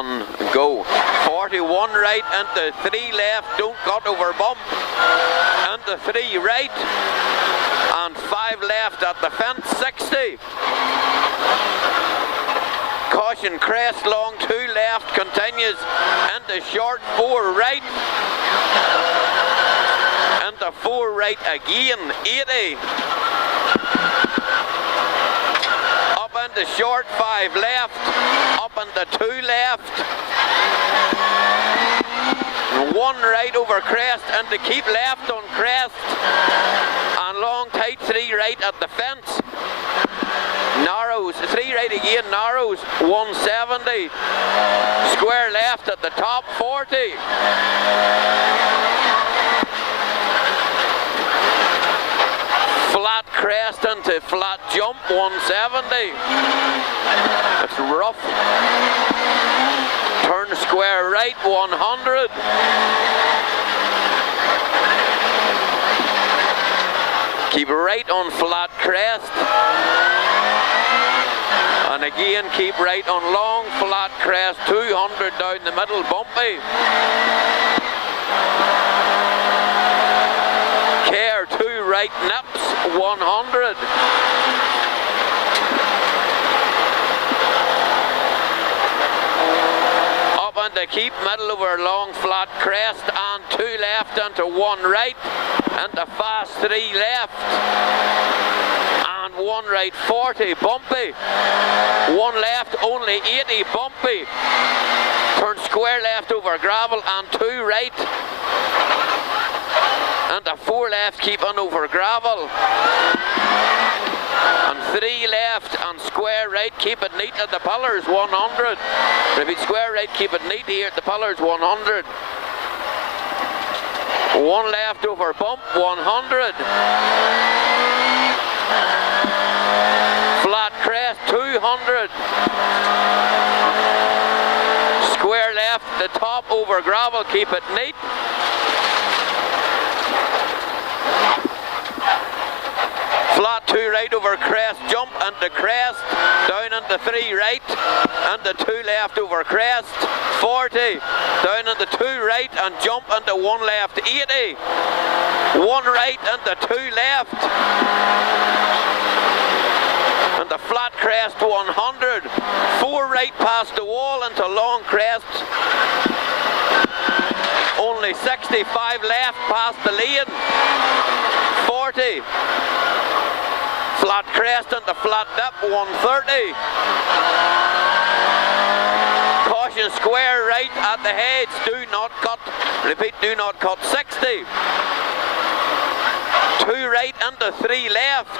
Go. 41 right into 3 left, don't cut over bump, into 3 right, and 5 left at the fence, 60. Caution crest long, 2 left, continues into short, 4 right, into 4 right again, 80. Up into short, 5 left, up into 2 left, 1 right over crest, into keep left on crest, and long tight 3 right at the fence. Narrows, 3 right again, narrows, 170. Square left at the top, 40. Flat crest into flat jump, 170. It's rough. Turn square right, 100. Keep right on flat crest. And again, keep right on long flat crest, 200 down the middle, bumpy. Care, 2 right nips, 100. Up into keep, middle over long flat crest, and 2 left into 1 right, into fast 3 left. 1 right, 40, bumpy. 1 left, only 80, bumpy. Turn square left over gravel, and 2 right. And a 4 left, keep on over gravel. And 3 left, and square right, keep it neat at the pillars, 100. Repeat, square right, keep it neat here at the pillars, 100. 1 left over bump, 100. Flat crest, 200. Square left, the top over gravel, keep it neat. Flat 2 right over crest, jump into crest, down into 3 right, into 2 left over crest, 40, down into 2 right and jump into 1 left, 80, 1 right into 2 left, and the flat crest, 100, 4 right past the wall into long crest, only 65 left past the lane, 40, flat crest into flat dip, 130, caution square right at the heads, do not cut, repeat, do not cut, 60, 2 right into 3 left,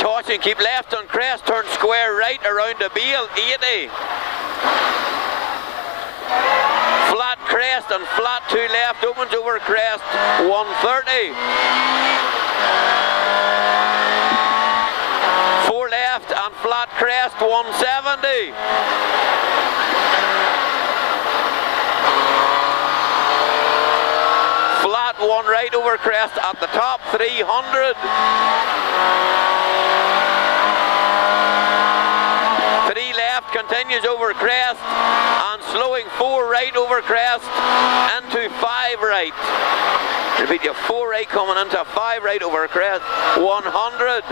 caution, keep left on crest, turn square right around the bale, 80. Flat crest and flat 2 left, opens over crest, 130. 4 left and flat crest, 170. Flat 1 right over crest at the top, 300. 3 left continues over crest and slowing 4 right over crest into 5 right. Repeat, you 4 right coming into 5 right over crest, 100.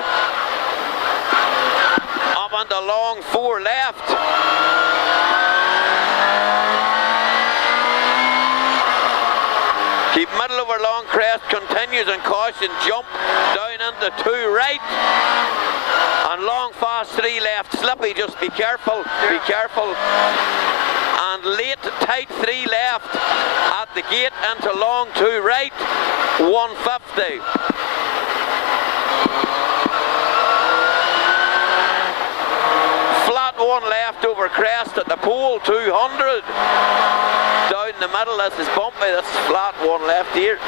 Up into long 4 left. Keep middle over long crest, continues and caution, jump down into 2 right. And long fast 3 left, slippy, just be careful, be careful. And late tight 3 left at the gate into long 2 right, 150. Flat 1 left over crest at the pole, 200. Down the middle, this is bumpy, this is flat 1 left here.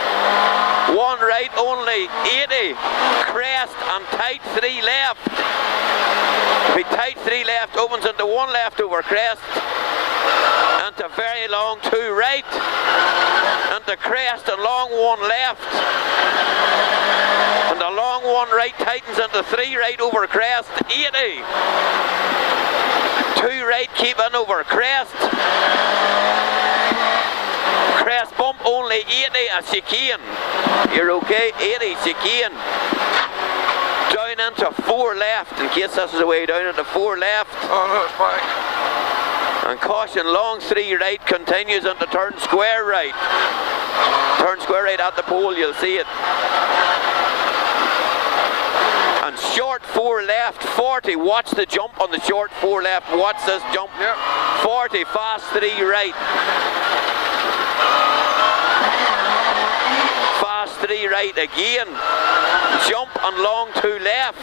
1 right only, 80. Crest and tight 3 left. Be tight 3 left, opens into 1 left over crest. Into very long 2 right. Into crest and long 1 left. And a a long one right, tightens into 3 right over crest, 80. 2 right, keep in over crest. Crest bump only 80, a chicane. You're okay, 80, chicane. Down into 4 left, in case this is the way down into 4 left. Oh no, it's fine. And caution, long 3 right, continues into turn square right. Turn square right at the pole, you'll see it. And short 4 left, 40, watch the jump on the short 4 left, watch this jump. Yep. 40, fast 3 right. Fast 3 right again. Jump and long 2 left,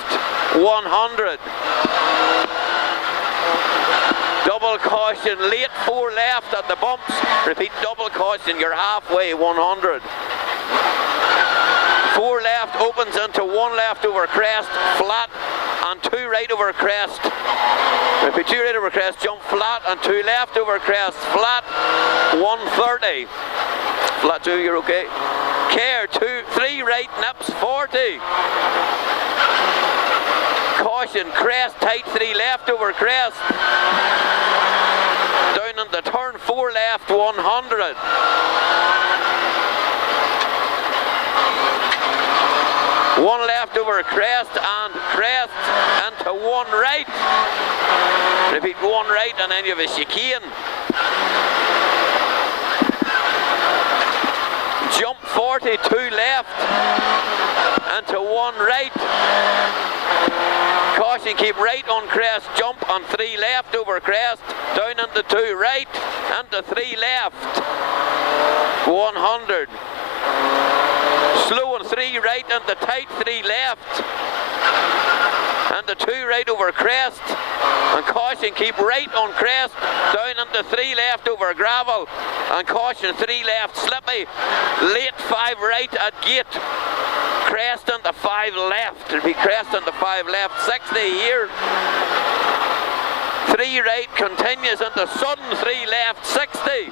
100. Double caution, late 4 left at the bumps. Repeat, double caution, you're halfway, 100. 4 left opens into 1 left over crest, flat, and 2 right over crest. Repeat, 2 right over crest, jump flat, and 2 left over crest, flat, 130. Flat 2, you're okay. Care, 3 right, nips, 40. Caution, crest, tight 3 left over crest. Down into turn 4 left, 100. One left over crest and crest into 1 right. Repeat, 1 right and then you have a chicane. Jump 40, 2 left into 1 right. Caution, keep right on crest, jump on 3 left over crest, down into 2 right, into 3 left, 100. Slow and 3 right into tight, 3 left, into 2 right over crest, and caution, keep right on crest, down into 3 left over gravel, and caution, 3 left, slippy, late 5 right at gate. Crest into 5 left. Repeat, crest into 5 left. 60 here. 3 right continues into sudden 3 left. 60.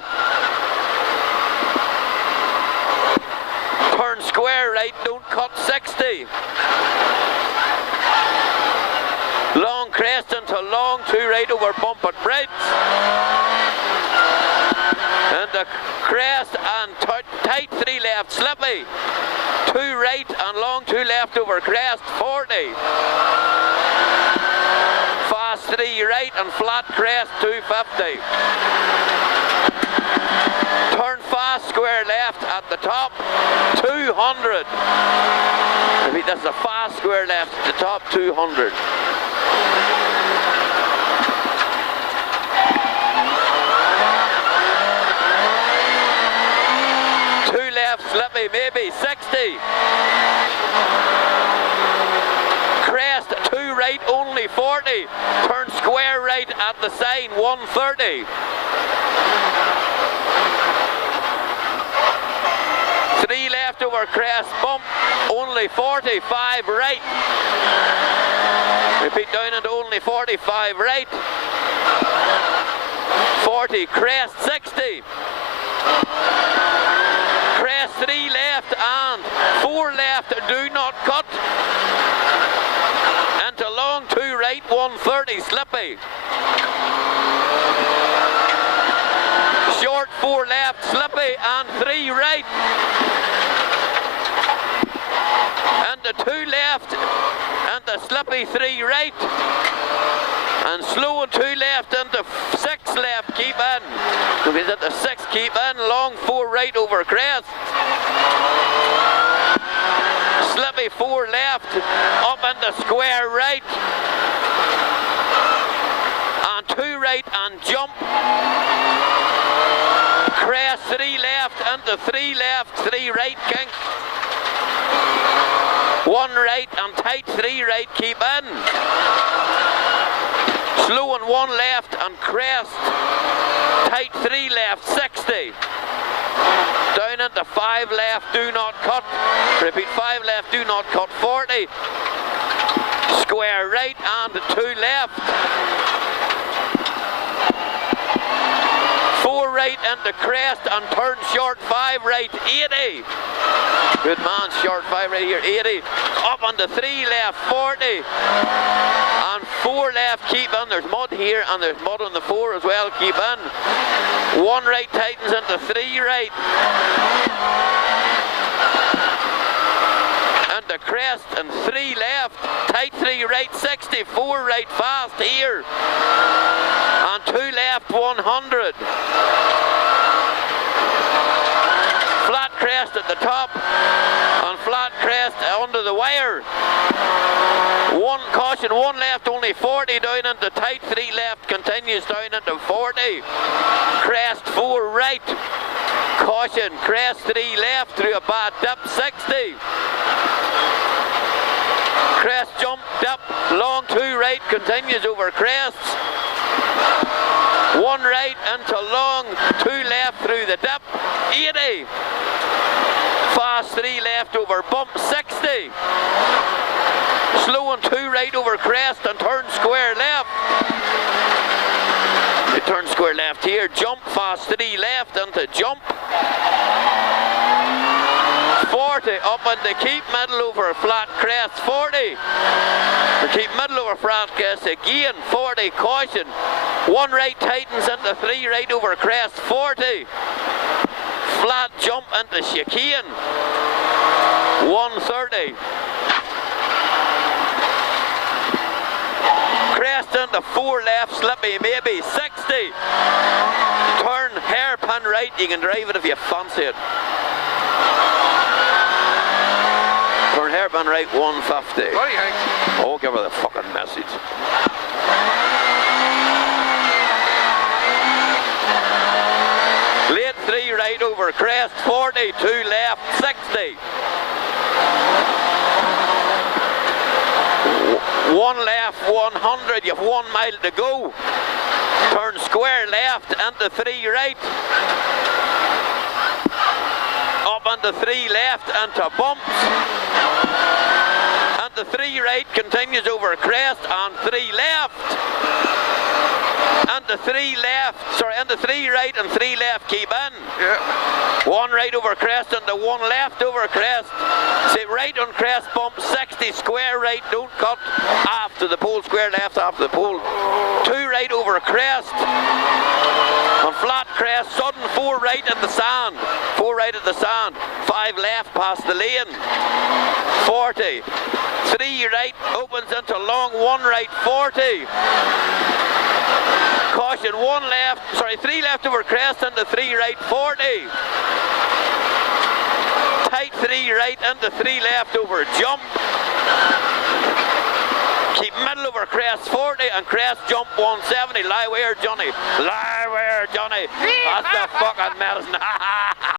Turn square right. Don't cut. 60. Long crest into long 2 right over bump at bridge. And the crest and tight 3 left. Slippy. 2 right and long 2 left over crest, 40. Fast 3 right and flat crest, 250. Turn fast square left at the top, 200. Repeat, that's a fast square left at the top, 200. Slippy, maybe 60. Crest 2 right only, 40. Turn square right at the sign, 130. 3 left over crest, bump only 45 right. Repeat, down into only 45 right. 40 crest, 60. Crest 3 left and 4 left, do not cut. Into long 2 right, 130, slippy. Short 4 left, slippy, and 3 right. Into 2 left, and the slippy 3 right. And slow and 2 left into 6 left, keep in. Because at the 6, keep in, long 4 right over crest. Slippy 4 left, up into square right. And 2 right and jump. Crest 3 left into 3 left, 3 right, kink. 1 right and tight, 3 right, keep in. Slow and 1 left and crest. Tight 3 left, 60. Down into 5 left, do not cut. Repeat, 5 left, do not cut, 40. Square right and 2 left. 4 right into crest and turn short 5 right, 80. Good man, short 5 right here, 80. Up onto 3 left, 40. And 4 left, keep in. There's mud here and there's mud on the 4 as well, keep in. 1 right tightens into 3 right. Into crest and 3 left, tight 3 right, 60, 4 right fast here. And 2 left, 100. Flat crest at the top and flat crest under the wire. 1 caution, 1 left, only 40 down into tight, 3 left, continues down into 40. Crest 4 right. Caution, crest 3 left through a bad dip, 60. Crest jump, dip, long 2 right, continues over crests. 1 right into long, 2 left through the dip, 80. Fast 3 left over bump, 60. Slow and 2 right over crest and turn square left. You turn square left here, jump, fast 3 left into jump. 40, up into keep, middle over flat crest, 40. Keep middle over flat crest again, 40, caution. 1 right tightens into 3 right over crest, 40. Flat jump into chicane, 130. Crest into 4 left, slippy maybe, 60. Turn hairpin right, you can drive it if you fancy it. Turn hairpin right, 150. Oh, give her the fucking message. Late 3 right over crest, 40, 2 left, 60. 1 left, 100, you've 1 mile to go. Turn square left into 3 right. Up into 3 left into bumps. Into 3 right, continues over crest and 3 left. Into 3 left, sorry, into 3 right and 3 left, keep in. Yeah. 1 right over crest into 1 left over crest. Say right on crest bump, 60 square right, don't cut after the pole, square left after the pole. 2 right over crest. On flat crest, sudden 4 right at the sand. 4 right at the sand. 5 left past the lane. 40. 3 right opens into long, 1 right, 40. Caution, 1 left, sorry, 3 left over crest into 3 right, 40. Tight 3 right into 3 left over jump. Keep middle over crest, 40, and crest jump 170. Lie where, Johnny. Lie where, Johnny. That's the fucking medicine.